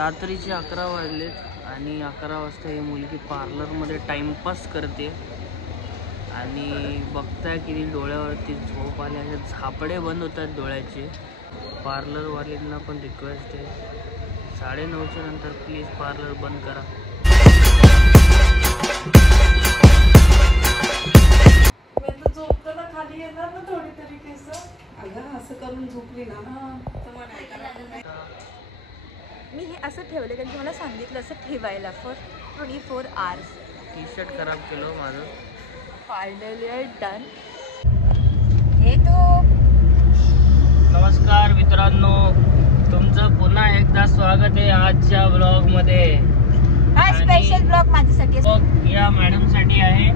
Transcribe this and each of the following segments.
रात्रीचे 11 वाजलेत आणि 11 वाजता ही मुलगी पार्लरमध्ये टाइमपास करते आणि बघताय किती डोळ्यावरती झोप आली आहे, झापडे बंद होत आहेत डोळ्याचे. पार्लरवाल्यांना पण रिक्वेस्ट आहे 9:30च्या नंतर प्लीज पार्लर बंद करा. झोपताना खाली येणार ना थोडी तरी केस. अगं असं करून झोपली ना मी हे असं ठेवलं कारण की मला सांगितलं असं ठेवायला फॉर 24 hours. टी शर्ट खराब केलं माझं. Finally done. हे तो नमस्कार मित्रांनो, तुमचं पुन्हा एकदा स्वागत आहे आजच्या ब्लॉगमध्ये. हा स्पेशल ब्लॉग माझ्यासाठी या मॅडमसाठी आहे,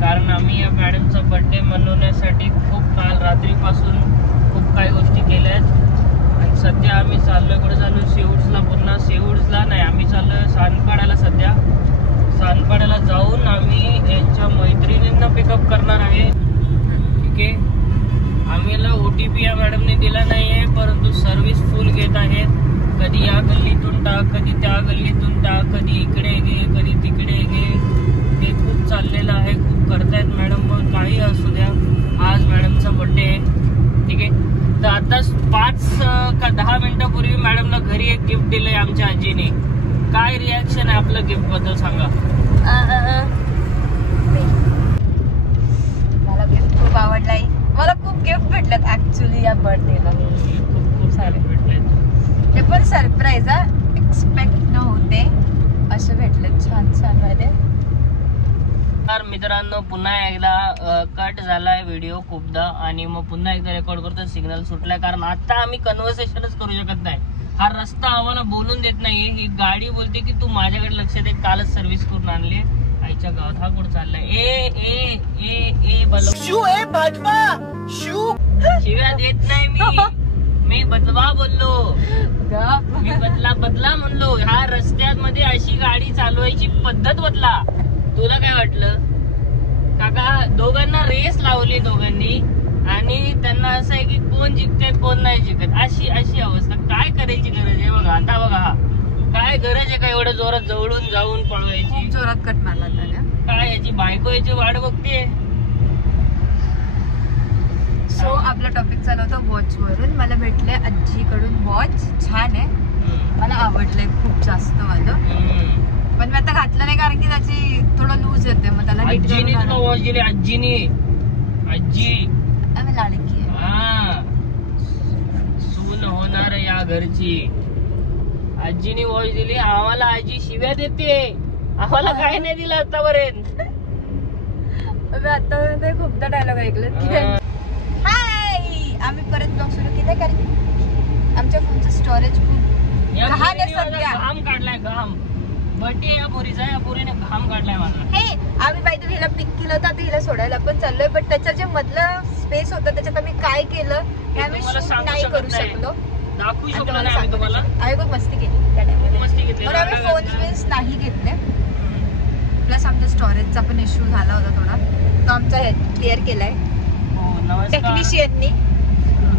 कारण आम्ही या मॅडमचा बर्थडे मनवण्यासाठी खूप काल रात्रीपासून खूप काही गोष्टी केल्या आहेत. आणि सध्या आम्ही चाललोय, कुठे चाललोय? शेवट्सला. पुन्हा शेवट्सला नाही, आम्ही चाललोय सानपाड्याला. सध्या सानपाड्याला जाऊन आम्ही यांच्या मैत्रिणींना पिकअप करणार आहे. ठीक आहे. आम्हाला OTP या मॅडमने दिला नाही आहे, परंतु सर्व्हिस फुल घेत आहेत. कधी या गल्लीतून टाक, कधी त्या गल्लीतून टाक, कधी इकडे घे, कधी तिकडे घे. ते खूप चाललेलं आहे, खूप करतायत मॅडम. मग काही असू द्या, आज मॅडमचा बर्थडे आहे. ठीक आहे. तर आता 5 का 10 मिनिटापूर्वी मॅडमला घरी एक गिफ्ट दिलंय आमच्या आजीने. काय रिॲक्शन आहे आपलं गिफ्ट बद्दल सांगा. मला गिफ्ट खूप आवडलाय. मला खूप गिफ्ट भेटलेत ऍक्च्युली या बर्थडेला. खूप सारे भेटले. ते पण सरप्राईज हा, एक्सपेक्ट न होते असे भेटले. छान छान मध्ये. तर मित्रांनो, पुन्हा एकदा कट झालाय व्हिडिओ खूपदा आणि मग पुन्हा एकदा रेकॉर्ड करतो. सिग्नल सुटलाय, कारण आता आम्ही कन्व्हर्सेशनच करू शकत नाही. हा रस्ता आम्हाला बोलून देत नाहीये. ही गाडी बोलते की तू माझ्याकडे लक्ष दे, कालच सर्व्हिस करून आणली आईच्या गावात. हा कुठं चाललाय? ए ए ए ए शिव्या देत नाही मी बदला बोललो. मी बदला म्हणलो. ह्या रस्त्यांमध्ये अशी गाडी चालवायची पद्धत बदला. तुला काय वाटलं काका? दोघांना रेस लावली दोघांनी आणि त्यांना असं आहे की कोण जिंकते कोण नाही जिंकत, अशी अवस्था. काय करायची गरज आहे? बघा आता बघा, हा काय गरज आहे का एवढं जोरात जवळून जाऊन पळवायची? जोरात कट मारला काय याची बायको याची वाट बघते. सो आपला टॉपिक चालू होता वॉच वरून. मला भेटले आजीकडून वॉच. छान आहे, मला आवडलंय खूप जास्त माझं. पण मी आता घातलं नाही कारण की त्याची थोडं लूज येते. मग त्याला आजीने तुला वॉच दिली. आजीने आजी आम्ही लाडकी आहे. हा, सून होणार या घरची. आजीने वॉच दिली आम्हाला. आजी शिव्या देते आम्हाला. काय नाही दिलं आतापर्यंत. आता ते खूपदा डायलॉग ऐकलं. हाय, आम्ही परत ब्लॉग सुरू केले कारण आमच्या फोनचं स्टोरेज खूप घाण आहे सध्या. घाम काढलाय, घाम. बर्थडे या पोरीचा, या पोरीने घाम काढलाय माझा. हे आम्ही बाईला हिला पिक केलं होतं, आता हिला सोडायला पण चाललोय. पण त्याच्या जे मधलं स्पेस होतं त्याच्यात आम्ही काय केलं हे आम्ही शूट नाही करू शकलो. दाखवू शकलो नाही आम्ही तुम्हाला. आम्ही खूप मस्ती केली त्या टाइमला. मस्ती घेतली. पण आम्ही फोन स्पेस नाही घेतले. प्लस आमच्या स्टोरेजचा पण इश्यू झाला होता थोडा, तो आमचा क्लिअर केलाय टेक्निशियननी.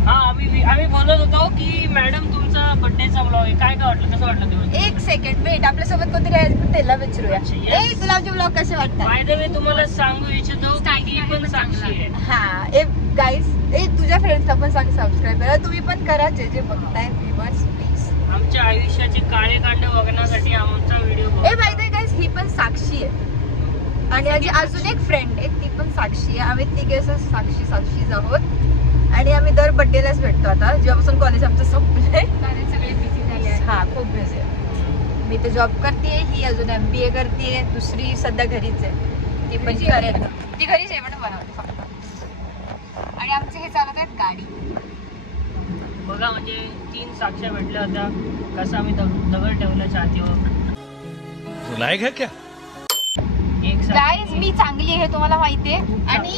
हा, आम्ही बोलत होतो की मॅडम तुमचा बर्थडेचा ब्लॉग आहे. काय वाटलं, कसं वाटलं दिवस? एक सेकंड वेट, आपल्यासोबत कोणतरी आहे पण त्याला विचारूया. ए तुला आमचे ब्लॉग कसे वाटतात? बाय द वे तुम्हाला सांगू इच्छितो की पण साक्षी आहे. हा, ए गाईज, ए तुझ्या फ्रेंड्सला पण सांग सबस्क्राईब करा. तुम्ही पण करा, जे बघताय व्ह्यूअर्स प्लीज. आमच्या आयुष्याचे काळे कांड बघण्यासाठी आमचा व्हिडिओ. ए बाय द वे गाईज, ही पण साक्षी आहे आणि माझी अजून एक फ्रेंड आहे ती पण साक्षी आहे. आम्ही तिघे साक्षीच आहोत आणि आम्ही दर बर्थडेलाच भेटतो आता, जेव्हापासून कॉलेज आमचं संपलंय. सगळे बिझी झाले. हा, खूप बिझी आहे. मी तर जॉब करते, ही अजून MBA करते, दुसरी सध्या घरीच आहे. ती पण करेल, ती घरीच आहे पण बनवते फक्त. आणि आमचे हे चालत आहेत गाडी. बघा, म्हणजे 3 साक्ष्या भेटल्या होत्या. कसं आम्ही दगड ठेवल्या छातीवर. बुलाएगा क्या? एक गाईज, मी चांगली आहे तुम्हाला माहितीये. आणि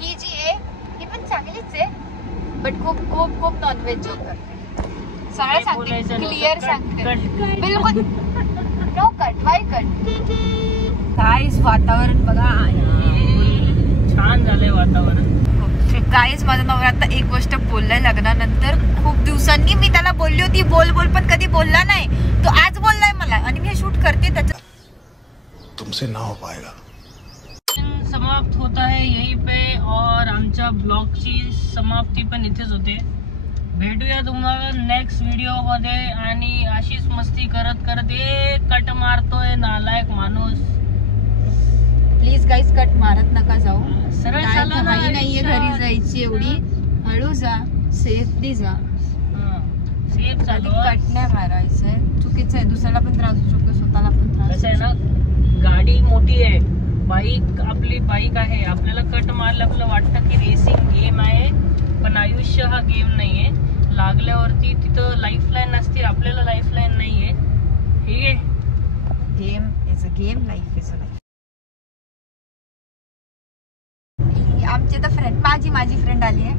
ही जी आहे ही पण चांगलीच आहे, बट खूप खूप खूप नॉनव्हेज जोक करते. सगळं सांगते, क्लिअर सांगते. बिलकुल no cut. Why cut? Guys, वातावरण बघा, छान झालंय वातावरण. गाईज, माझा नवरा आता एक गोष्ट बोललाय लग्नानंतर. खूप दिवसांनी मी त्याला बोलली होती बोल बोल, पण कधी बोलला नाही. तो आज तुमसे ना हो पाएगा. समाप्त होता है यहीं पे और आमच्या ब्लॉगची समाप्ती पण इथेच होते. भेटूया तुम्हाला नेक्स्ट व्हिडिओ मध्ये आणि अशीच मस्ती करत करत एक कट मारतोय नालायक माणूस. प्लीज गाईज कट मारत नका जाऊ. सरळ काय चाला ना घाई नाहीये रिक्षा. घरी जायची एवढी. हळू जा, सेफली जा. सेफ कधी चालू. कट नाही मारायचंय, चुकीचं आहे. दुसऱ्याला पण त्रास होऊ शकतो, स्वतःला पण त्रास कसं आहे होऊ ना, गाडी मोठी आहे, बाईक आपली बाईक आहे. आपल्याला कट मारलं आपलं वाटतं की रेसिंग गेम आहे, पण आयुष्य हा गेम नाहीये. लागल्यावरती तिथं लाईफलाईन असते, आपल्याला लाईफलाईन नाहीये. ठीक आहे. Game is a game, life is a life. आमची तर फ्रेंड, माझी फ्रेंड आली आहे.